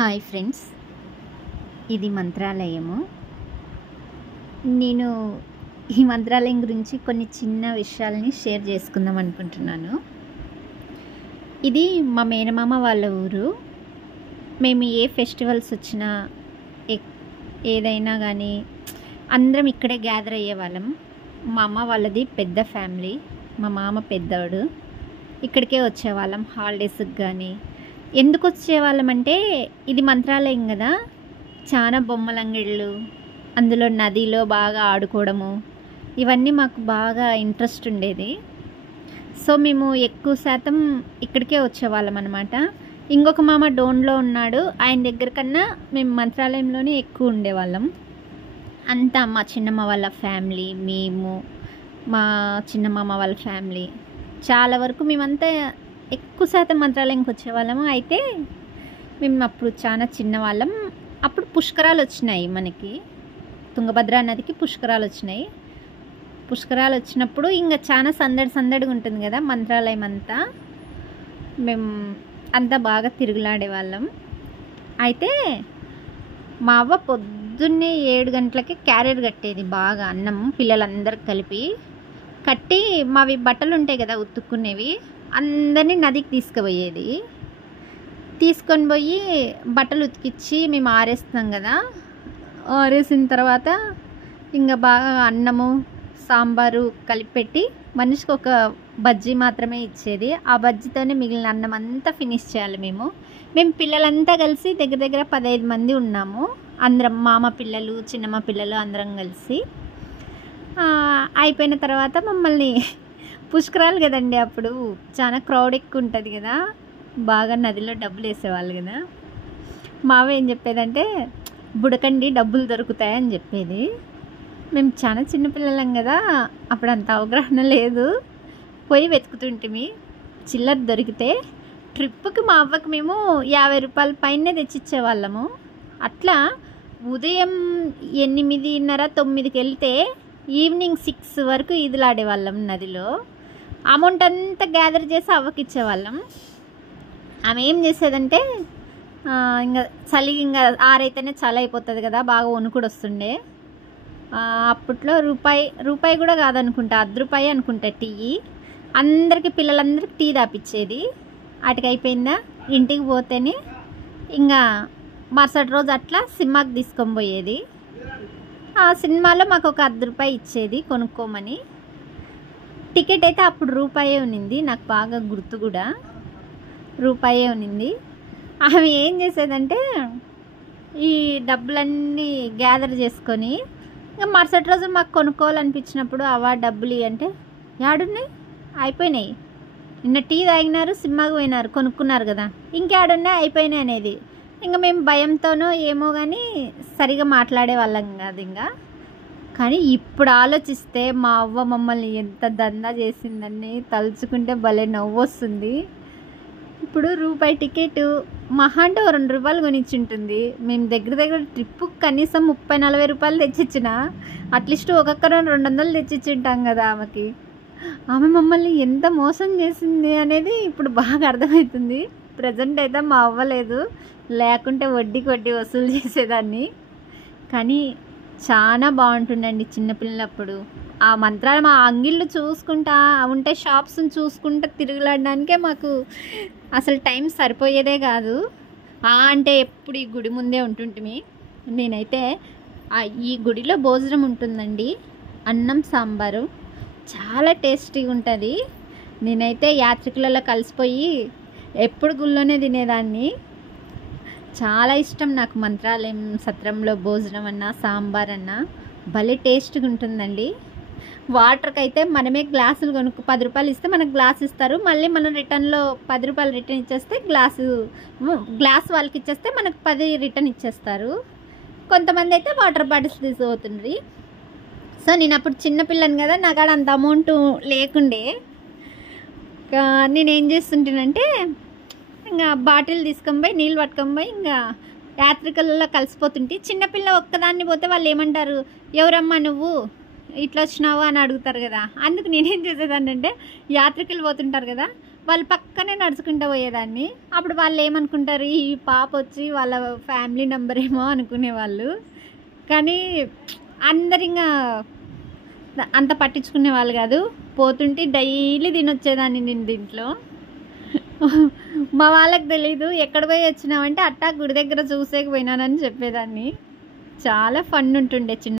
Hi friends, ఇది మంత్రాలయము. నేను ఈ మంత్రాలయం గురించి కొన్ని చిన్న విషయాలని షేర్ చేసుకుందాం అనుకుంటున్నాను. ఇది మా మేనమామ వాళ్ళ ఊరు. మేము ఏ ఫెస్టివల్స్ వచ్చినా ఏదైనా కానీ అందరం ఇక్కడే గ్యాదర్ అయ్యేవాళ్ళం. మా అమ్మ వాళ్ళది పెద్ద ఫ్యామిలీ, మా మామ పెద్దవాడు. ఇక్కడికే వచ్చేవాళ్ళం హాలిడేస్కి కానీ. ఎందుకు వచ్చేవాళ్ళం అంటే ఇది మంత్రాలయం కదా, చాలా బొమ్మల అంగళ్ళు, అందులో నదిలో బాగా ఆడుకోవడము, ఇవన్నీ మాకు బాగా ఇంట్రెస్ట్ ఉండేది. సో మేము ఎక్కువ శాతం ఇక్కడికే వచ్చేవాళ్ళం అనమాట. ఇంకొక మామ డోన్లో ఉన్నాడు, ఆయన దగ్గర కన్నా మేము మంత్రాలయంలోనే ఎక్కువ ఉండేవాళ్ళం. అంతా మా చిన్నమ్మ వాళ్ళ ఫ్యామిలీ, మేము, మా చిన్నమ్మ వాళ్ళ ఫ్యామిలీ, చాలా వరకు మేమంతా ఎక్కువ శాతం మంత్రాలయంకి వచ్చేవాళ్ళము. అయితే మేము అప్పుడు చాలా చిన్నవాళ్ళం. అప్పుడు పుష్కరాలు వచ్చినాయి, మనకి తుంగభద్ర నదికి పుష్కరాలు వచ్చినాయి. పుష్కరాలు వచ్చినప్పుడు ఇంకా చాలా సందడిగా ఉంటుంది కదా మంత్రాలయం అంతా. మేము అంతా బాగా తిరుగులాడేవాళ్ళం. అయితే మా అవ్వ పొద్దున్నే 7 గంటలకి క్యారియర్ కట్టేది, బాగా అన్నం పిల్లలందరికి కలిపి కట్టి, మావి బట్టలు ఉంటాయి కదా ఉతుక్కునేవి, అందరినీ నదికి తీసుకుపోయేది. తీసుకొని పోయి బట్టలు ఉతికిచ్చి మేము ఆరేస్తాం కదా, ఆరేసిన తర్వాత ఇంకా బాగా అన్నము సాంబారు కలిపి పెట్టి మనిషికి ఒక బజ్జీ మాత్రమే ఇచ్చేది. ఆ బజ్జీతోనే మిగిలిన అన్నం అంతా ఫినిష్ చేయాలి. మేము పిల్లలంతా కలిసి దగ్గర 15 మంది ఉన్నాము. అందరం మామ పిల్లలు, చిన్నమ్మ పిల్లలు అందరం కలిసి. అయిపోయిన తర్వాత మమ్మల్ని పుష్కరాలు కదండి, అప్పుడు చాలా క్రౌడ్ ఎక్కువ ఉంటుంది కదా, బాగా నదిలో డబ్బులు వేసేవాళ్ళు కదా. మావ ఏం చెప్పేదంటే బుడకండి డబ్బులు దొరుకుతాయని చెప్పేది. మేము చాలా చిన్నపిల్లలం కదా, అప్పుడు అంత అవగాహన లేదు. పోయి వెతుకుతుంటిమి, చిల్లర దొరికితే ట్రిప్పుకి మా అవ్వకి మేము 50 రూపాయల పైనే తెచ్చిచ్చేవాళ్ళము. అట్లా ఉదయం 8:30-9కి వెళ్తే ఈవినింగ్ 6 వరకు ఈదులాడేవాళ్ళం నదిలో. అమౌంట్ అంతా గ్యాదర్ చేసి అవ్వకి ఇచ్చేవాళ్ళం. ఆమె ఏం చేసేదంటే ఇంకా చలి, ఇంకా ఆరైతేనే చలి అయిపోతుంది కదా, బాగా వణుకుడు వస్తుండే. అప్పట్లో రూపాయి కూడా కాదనుకుంటా, ₹1 అనుకుంటా టీ. అందరికీ పిల్లలందరికీ టీ తాపిచ్చేది. వాటికి అయిపోయిందా, ఇంటికి పోతేనే ఇంకా మరుసటి రోజు అట్లా సినిమాకి తీసుకొని పోయేది. ఆ సినిమాలో మాకు ఒక ₹1 ఇచ్చేది కొనుక్కోమని. టికెట్ అయితే అప్పుడు రూపాయే ఉన్నింది, నాకు బాగా గుర్తు కూడా, రూపాయే ఉన్నింది. ఆమె ఏం చేసేదంటే ఈ డబ్బులన్నీ గ్యాదర్ చేసుకొని ఇంకా మరుసటి రోజు మాకు కొనుక్కోవాలనిపించినప్పుడు అవ్వ డబ్బులు అంటే, యాడున్నాయి, అయిపోయినాయి, నిన్న టీ తాగినారు, సినిమాకి పోయినారు, కొనుక్కున్నారు కదా, ఇంకేడున్నాయి, అయిపోయినాయి అనేది. ఇంకా మేము భయంతోనో ఏమో కానీ సరిగా మాట్లాడే వాళ్ళం కాదు ఇంకా. కానీ ఇప్పుడు ఆలోచిస్తే మా అవ్వ మమ్మల్ని ఎంత దందా చేసిందని తలుచుకుంటే భలే నవ్వు వస్తుంది. ఇప్పుడు రూపాయి టికెట్ మహా అంటే ₹2 కొనిచ్చింటుంది. మేము దగ్గర ట్రిప్పు కనీసం 30-40 రూపాయలు తెచ్చిచ్చిన, అట్లీస్ట్ ఒక్కొక్కరు 200 తెచ్చిచ్చింటాం కదా ఆమెకి. ఆమె మమ్మల్ని ఎంత మోసం చేసింది అనేది ఇప్పుడు బాగా అర్థమవుతుంది. ప్రజెంట్ అయితే మా అవ్వలేదు, లేకుంటే వడ్డీ వసూలు చేసేదాన్ని. కానీ చాలా బాగుంటుండండి చిన్నపిల్లలప్పుడు. ఆ మంత్రాలు, మా అంగిళ్ళు చూసుకుంటా ఉంటే, షాప్స్ని చూసుకుంటా తిరుగులాడడానికే మాకు అసలు టైం సరిపోయేదే కాదు. అంటే ఎప్పుడు ఈ గుడి ముందే ఉంటుంటిమి. నేనైతే ఈ గుడిలో భోజనం ఉంటుందండి, అన్నం సాంబారు చాలా టేస్టీగా ఉంటుంది. నేనైతే యాత్రికులలో కలిసిపోయి ఎప్పుడు గుళ్ళోనే తినేదాన్ని. చాలా ఇష్టం నాకు మంత్రాలయం సత్రంలో భోజనం అన్నా సాంబార్ అన్నా, భలే టేస్ట్గా ఉంటుందండి. వాటర్కి అయితే మనమే గ్లాసులు కొనుక్కు ₹10 ఇస్తే మనకు గ్లాస్ ఇస్తారు. మళ్ళీ మనం రిటర్న్లో ₹10 రిటర్న్ ఇచ్చేస్తే గ్లాస్ వాళ్ళకి ఇచ్చేస్తే మనకు 10 రిటర్న్ ఇచ్చేస్తారు. కొంతమంది అయితే వాటర్ బాటిల్స్ తీసుకుపోతుండ్రి. సో నేను అప్పుడు చిన్నపిల్లని కదా, నాకు అంత అమౌంట్ లేకుండే. నేనేం చేస్తుంటానంటే ఇంకా బాటిల్ తీసుకొని పోయి నీళ్ళు పట్టుకొని పోయి ఇంకా యాత్రికులలో కలిసిపోతుంటే, చిన్నపిల్ల ఒక్కదాన్ని పోతే వాళ్ళు ఏమంటారు, ఎవరమ్మా నువ్వు ఇట్లా వచ్చినావు అని అడుగుతారు కదా. అందుకు నేనేం చేసేదాన్ని అంటే, యాత్రికులు పోతుంటారు కదా, వాళ్ళ పక్కనే నడుచుకుంటూ పోయేదాన్ని. అప్పుడు వాళ్ళు ఏమనుకుంటారు, ఈ పాప వచ్చి వాళ్ళ ఫ్యామిలీ మెంబర్ ఏమో అనుకునేవాళ్ళు. కానీ అందరు ఇంకా అంత పట్టించుకునే వాళ్ళు కాదు. పోతుంటే డైలీ తినొచ్చేదాన్ని నేను దీంట్లో. మా వాళ్ళకి తెలీదు ఎక్కడ పోయి వచ్చినామంటే అట్టా గుడి దగ్గర చూసేకి పోయినానని చెప్పేదాన్ని. చాలా ఫన్ ఉంటుండే చిన్న